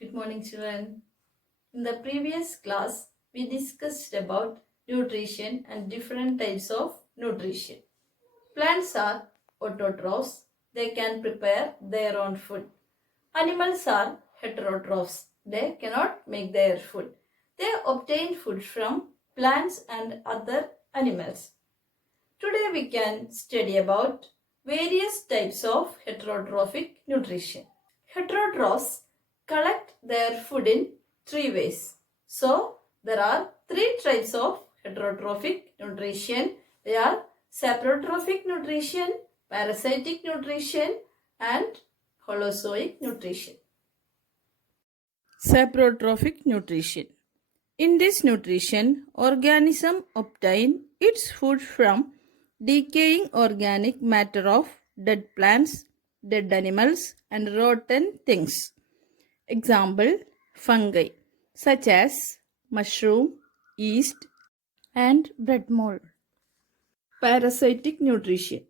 Good morning, children. In the previous class, we discussed about nutrition and different types of nutrition. Plants are autotrophs. They can prepare their own food. Animals are heterotrophs. They cannot make their food. They obtain food from plants and other animals. Today we can study about various types of heterotrophic nutrition. Heterotrophs collect their food in three ways. So, there are three types of heterotrophic nutrition. They are saprotrophic nutrition, parasitic nutrition and Holozoic nutrition. Saprotrophic nutrition. In this nutrition, organism obtain its food from decaying organic matter of dead plants, dead animals and rotten things. Example, fungi such as mushroom, yeast and bread mold. Parasitic nutrition.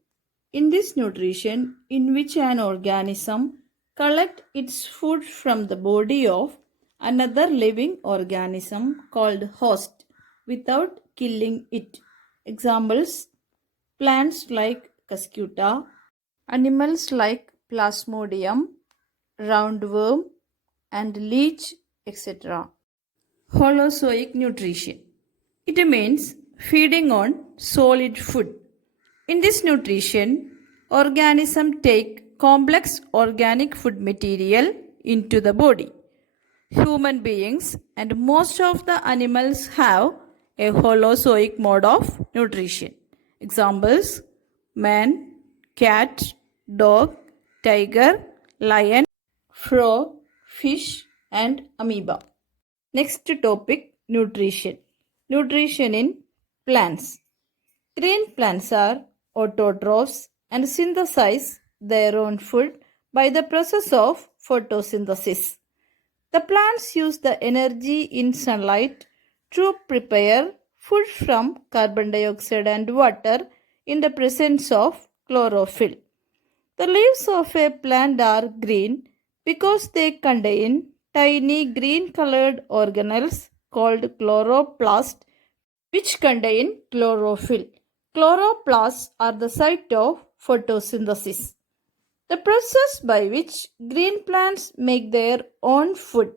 In this nutrition, in which an organism collects its food from the body of another living organism called host without killing it. Examples, plants like cuscuta, animals like plasmodium, roundworm and leech, etc. Holozoic nutrition. It means feeding on solid food. In this nutrition, organisms take complex organic food material into the body. Human beings and most of the animals have a Holozoic mode of nutrition. Examples, man, cat, dog, tiger, lion, frog, fish and amoeba. Next topic, nutrition. Nutrition in plants. Green plants are autotrophs and synthesize their own food by the process of photosynthesis. The plants use the energy in sunlight to prepare food from carbon dioxide and water in the presence of chlorophyll. The leaves of a plant are green because they contain tiny green colored organelles called chloroplasts which contain chlorophyll. Chloroplasts are the site of photosynthesis. The process by which green plants make their own food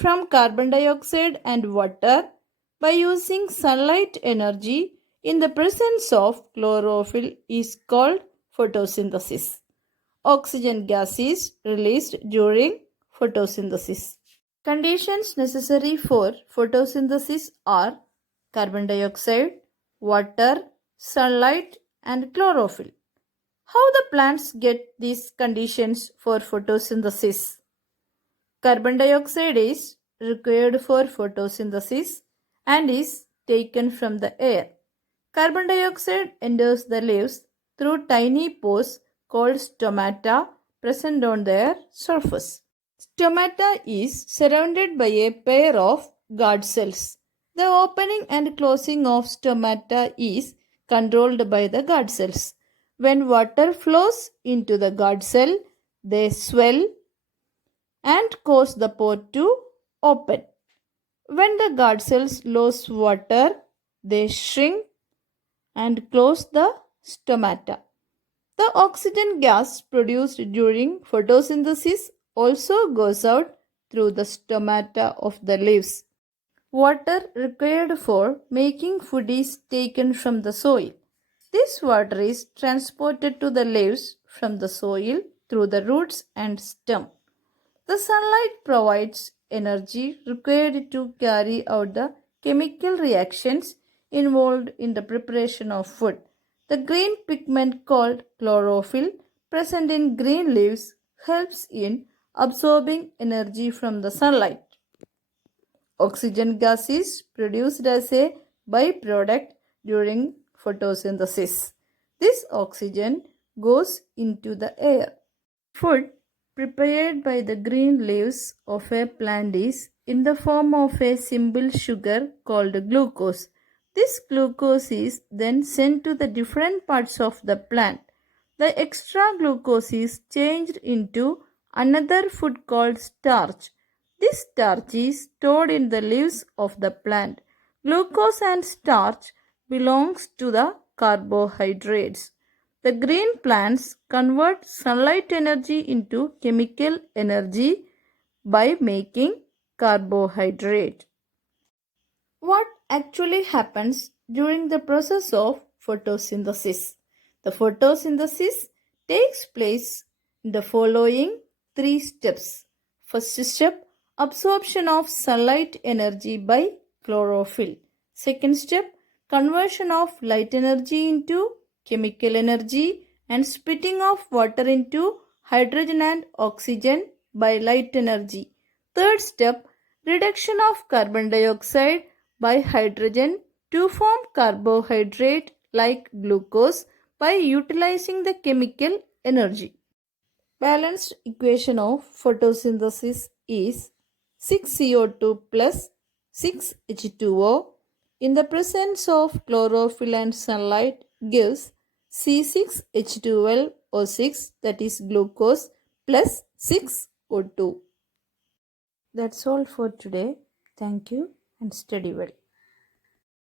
from carbon dioxide and water by using sunlight energy in the presence of chlorophyll is called photosynthesis. Oxygen gas is released during photosynthesis. Conditions necessary for photosynthesis are carbon dioxide, water, sunlight and chlorophyll. How the plants get these conditions for photosynthesis? Carbon dioxide is required for photosynthesis and is taken from the air. Carbon dioxide enters the leaves through tiny pores called stomata present on their surface. Stomata is surrounded by a pair of guard cells. The opening and closing of stomata is controlled by the guard cells. When water flows into the guard cell, they swell and cause the pore to open. When the guard cells lose water, they shrink and close the stomata. The oxygen gas produced during photosynthesis also goes out through the stomata of the leaves. Water required for making food is taken from the soil. This water is transported to the leaves from the soil through the roots and stem. The sunlight provides energy required to carry out the chemical reactions involved in the preparation of food. The green pigment called chlorophyll present in green leaves helps in absorbing energy from the sunlight. Oxygen gas is produced as a byproduct during photosynthesis. This oxygen goes into the air. Food prepared by the green leaves of a plant is in the form of a simple sugar called glucose. This glucose is then sent to the different parts of the plant. The extra glucose is changed into another food called starch. This starch is stored in the leaves of the plant. Glucose and starch belongs to the carbohydrates. The green plants convert sunlight energy into chemical energy by making carbohydrate. What actually happens during the process of photosynthesis? The photosynthesis takes place in the following three steps. First step, absorption of sunlight energy by chlorophyll. Second step, conversion of light energy into chemical energy and splitting of water into hydrogen and oxygen by light energy. Third step, reduction of carbon dioxide by hydrogen to form carbohydrate like glucose by utilizing the chemical energy. Balanced equation of photosynthesis is 6CO2 plus 6H2O in the presence of chlorophyll and sunlight gives C6H12O6, that is glucose, plus 6O2. That's all for today. Thank you and study well.